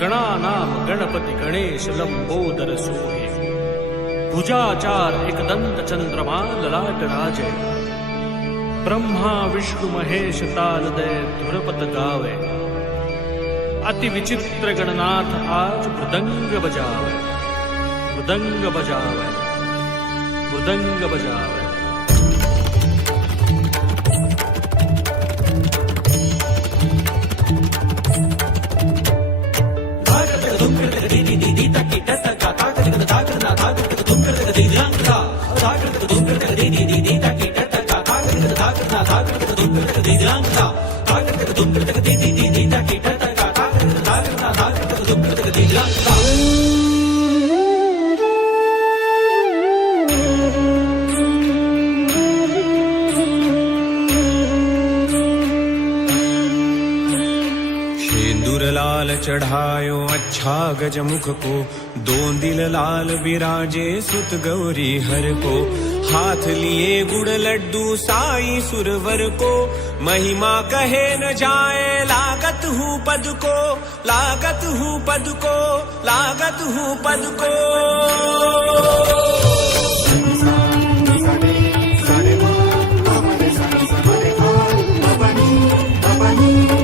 गणानाम गणपती गणेश लंबोदर सोहे भुजाचार एकदंत चंद्रमा ललाट राजे ब्रह्मा विष्णु महेश तालदय धुरपत गावे अति विचित्र गणनाथ आज मृदंग बजावे मृदंग बजावे मृदंग बजावे। शेंदूर लाल चढ़ायो अच्छा गजमुख को, दो दिल लाल बिराजे सुत गौरी हर को। हाथ लिए गुड़ लड्डू साई सुरवर को, महिमा कहे न जाए लागत हूँ पद को, लागत हूँ पद को, लागत हूँ पद को। Bye.